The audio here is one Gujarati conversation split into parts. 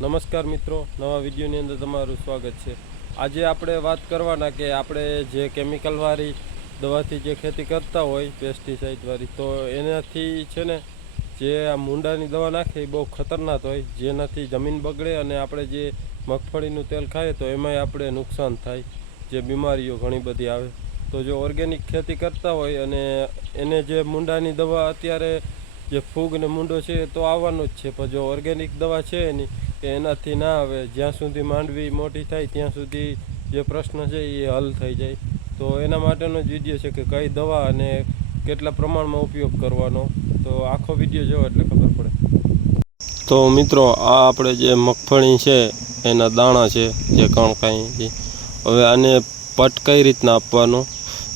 નમસ્કાર મિત્રો, નવા વિડીયોની અંદર તમારું સ્વાગત છે. આજે આપણે વાત કરવાના કે આપણે જે કેમિકલવાળી દવાથી જે ખેતી કરતા હોય પેસ્ટિસાઇડવાળી તો એનાથી છે ને જે આ મૂંડાની દવા નાખે એ બહુ ખતરનાક હોય, જેનાથી જમીન બગડે અને આપણે જે મગફળીનું તેલ ખાઈએ તો એમાંય આપણે નુકસાન થાય, જે બીમારીઓ ઘણી બધી આવે. તો જો ઓર્ગેનિક ખેતી કરતા હોય અને એને જે મૂંડાની દવા અત્યારે જે ફૂગ ને મૂંડો છે તો આવવાનો જ છે, પણ જો ઓર્ગેનિક દવા છે એની કે એનાથી ના આવે. જ્યાં સુધી માંડવી મોટી થાય, ત્યાં સુધી જે પ્રશ્ન છે એ હલ થઈ જાય. તો એના માટેનો જ વીડિયો છે કે કઈ દવા અને કેટલા પ્રમાણમાં ઉપયોગ કરવાનો. તો આખો વીડિયો જોવો એટલે ખબર પડે. તો મિત્રો, આ આપણે જે મગફળી છે, એના દાણા છે, જે કણકાઈ હવે આને પટ કઈ રીતના આપવાનો?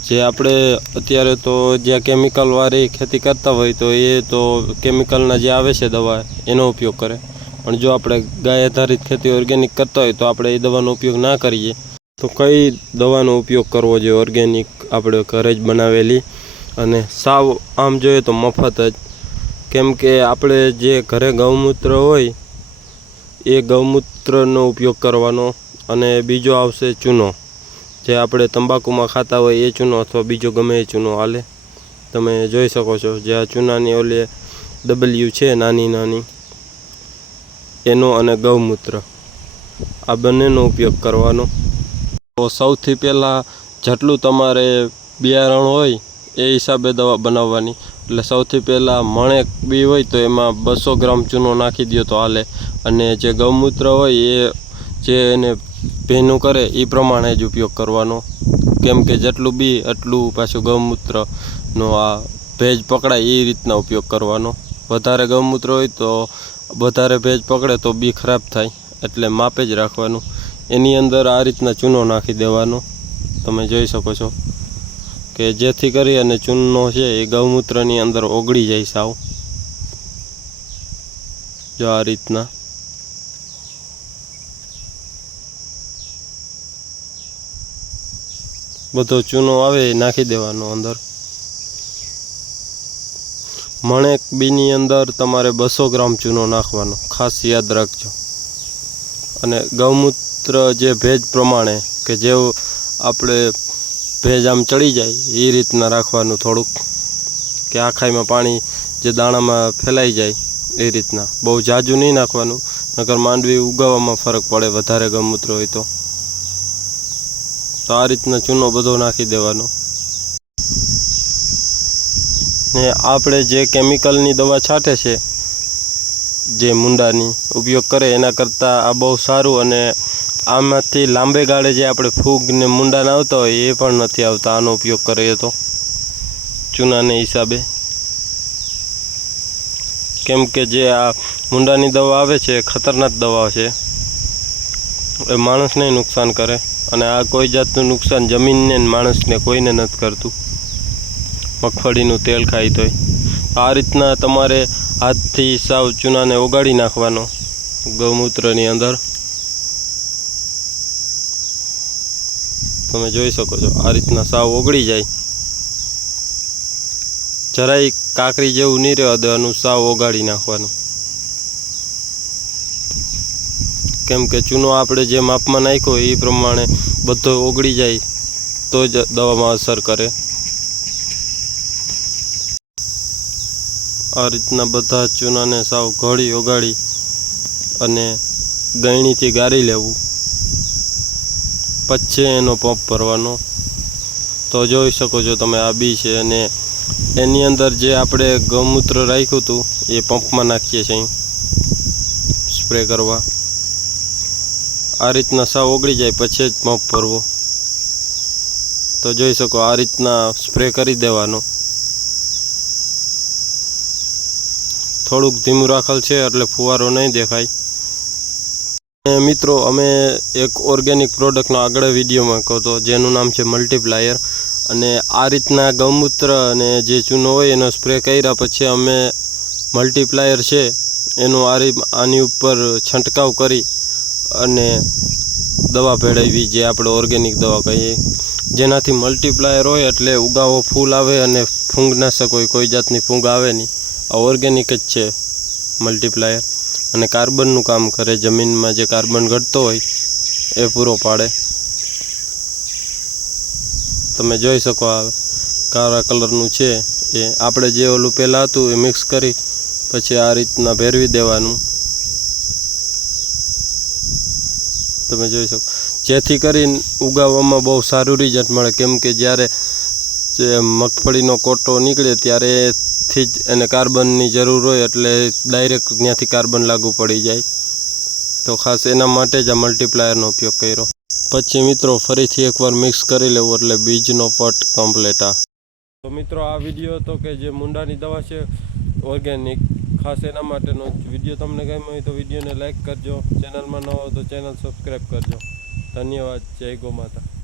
જે આપણે અત્યારે તો જ્યાં કેમિકલવાળી ખેતી કરતા હોય તો એ તો કેમિકલના જે આવે છે દવા, એનો ઉપયોગ કરે. પણ જો આપણે ગાય આધારિત ખેતી ઓર્ગેનિક કરતા હોય તો આપણે એ દવાનો ઉપયોગ ના કરીએ. તો કઈ દવાનો ઉપયોગ કરવો જોઈએ? ઓર્ગેનિક આપણે ઘરે જ બનાવેલી અને સાવ આમ જોઈએ તો મફત જ. કેમ કે આપણે જે ઘરે ગૌમૂત્ર હોય, એ ગૌમૂત્રનો ઉપયોગ કરવાનો અને બીજો આવશે ચૂનો. જે આપણે તંબાકુમાં ખાતા હોય એ ચૂનો અથવા બીજો ગમે એ ચૂનો હાલે. તમે જોઈ શકો છો જે આ ચૂનાની ઓલી ડબલ્યુ છે, નાની નાની. એનો અને ગૌમૂત્ર. આ બંનેનો ઉપયોગ કરવાનો. તો સૌથી પહેલાં જેટલું તમારે બિયારણ હોય એ હિસાબે દવા બનાવવાની. એટલે સૌથી પહેલાં મણેક બી હોય તો એમાં બસો ગ્રામ ચૂનો નાખી દો તો હાલે. અને જે ગૌમૂત્ર હોય એ જે એને ભીનું કરે એ પ્રમાણે જ ઉપયોગ કરવાનો. કેમ કે જેટલું બી એટલું પાછું ગૌમૂત્રનો આ ભેજ પકડાય એ રીતના ઉપયોગ કરવાનો. વધારે ગૌમૂત્ર હોય તો વધારે ભેજ પકડે તો બી ખરાબ થાય, એટલે માપે જ રાખવાનું. એની અંદર આ રીતના ચૂનો નાખી દેવાનો. તમે જોઈ શકો છો કે જેથી કરી અને ચૂનો છે એ ગૌમૂત્રની અંદર ઓગળી જાય સાવ. જો આ રીતના. બધો ચૂનો આવે એ નાખી દેવાનો અંદર. મણેક બીની અંદર તમારે બસો ગ્રામ ચૂનો નાખવાનો, ખાસ યાદ રાખજો. અને ગૌમૂત્ર જે ભેજ પ્રમાણે કે જેવું આપણે ભેજ આમ ચડી જાય, એ રીતના રાખવાનું થોડુંક. કે આખાઈમાં પાણી જે દાણામાં ફેલાઈ જાય, એ રીતના. બહુ જાજુ નહીં નાખવાનું, નકર માંડવી ઉગાવવામાં ફરક પડે વધારે ગૌમૂત્ર હોય તો. તો આ રીતના ચૂનો બધો નાખી દેવાનો. ને આપણે જે કેમિકલની દવા છાંટે છે, જે મુંડાની ઉપયોગ કરે, એના કરતાં આ બહુ સારું અને આમાંથી લાંબે ગાળે જે આપણે ફૂગ ને મુંડાના આવતા હોય, એ પણ નથી આવતા. આનો ઉપયોગ કરીએ તો. ચૂનાને હિસાબે. કેમ કે જે આ મુંડાની દવા આવે છે, ખતરનાક દવા છે, એ માણસને નુકસાન કરે. અને આ કોઈ જાતનું નુકસાન જમીનને માણસને કોઈને નથી કરતું. મગફળીનું તેલ ખાઈ તોય. આ રીતના તમારે હાથથી સાવ ચૂનાને ઓગાળી નાખવાનો ગૌમૂત્રની અંદર. તમે જોઈ શકો છો, આ રીતના સાવ ઓગળી જાય. જરાય કાકરી જેવું નહીં રહેવા દેવાનું, સાવ ઓગાળી નાખવાનું. કેમ કે ચૂનો આપણે જે માપમાં નાખ્યો એ પ્રમાણે બધો ઓગળી જાય, તો જ દવામાં અસર કરે. આ રીતના બધા ચૂનાને સાવ ઘડી ઓગાળી અને દહીણીથી ગાળી લેવું. પછી એનો પંપ ભરવાનો. તો જોઈ શકો છો તમે આ બી છે અને એની અંદર જે આપણે ગૌમૂત્ર રાખ્યું હતું, એ પંપમાં નાખીએ છીએ સ્પ્રે કરવા. આ રીતના સાવ ઓગળી જાય, પછી જ પંપ ભરવો. તો જોઈ શકો આ રીતના સ્પ્રે કરી દેવાનો. થોડુંક ધીમું રાખેલ છે એટલે ફુવારો નહીં દેખાય. મિત્રો, અમે એક ઓર્ગેનિક પ્રોડક્ટનો આગળ વિડીયોમાં કહો તો, જેનું નામ છે મલ્ટીપ્લાયર અને આ રીતના ગૌમૂત્ર અને જે ચૂનો હોય એનો સ્પ્રે કર્યા પછી અમે મલ્ટીપ્લાયર છે, એનું આ આની ઉપર છંટકાવ કરી અને દવા ભેળવી, જે આપણે ઓર્ગેનિક દવા કહીએ. જેનાથી મલ્ટીપ્લાયર હોય એટલે ઉગાવો ફૂલ આવે અને ફૂંગનાશક હોય, કોઈ જાતની ફૂંગ આવે નહીં. આ ઓર્ગેનિક જ છે મલ્ટીપ્લાયર અને કાર્બનનું કામ કરે, જમીનમાં જે કાર્બન ઘટતો હોય, એ પૂરો પાડે. તમે જોઈ શકો આ કાળા કલરનું છે, એ આપણે જે ઓલું પહેલાં હતું, એ મિક્સ કરી, પછી આ રીતના ભેરવી દેવાનું. તમે જોઈ શકો. જેથી કરીને ઉગાવવામાં બહુ સારું રિઝલ્ટ મળે. કેમ કે જ્યારે મગફળીનો કોટો નીકળે ત્યારેથી જ એને કાર્બનની જરૂર હોય એટલે ડાયરેક્ટ ત્યાંથી કાર્બન લાગુ પડી જાય. તો ખાસ એના માટે જ આ મલ્ટીપ્લાયરનો ઉપયોગ કર્યો. પછી મિત્રો ફરીથી એકવાર મિક્સ કરી લેવું એટલે બીજનો પટ કમ્પ્લેટ આ. તો મિત્રો આ વીડિયો તો કે જે મુંડાની દવા છે ઓર્ગેનિક ખાસ એના માટેનો વીડિયો તમને ગમ્યો હોય તો વિડીયોને લાઈક કરજો. ચેનલમાં ન હો તો ચેનલ સબસ્ક્રાઈબ કરજો. ધન્યવાદ. જય ગો માતા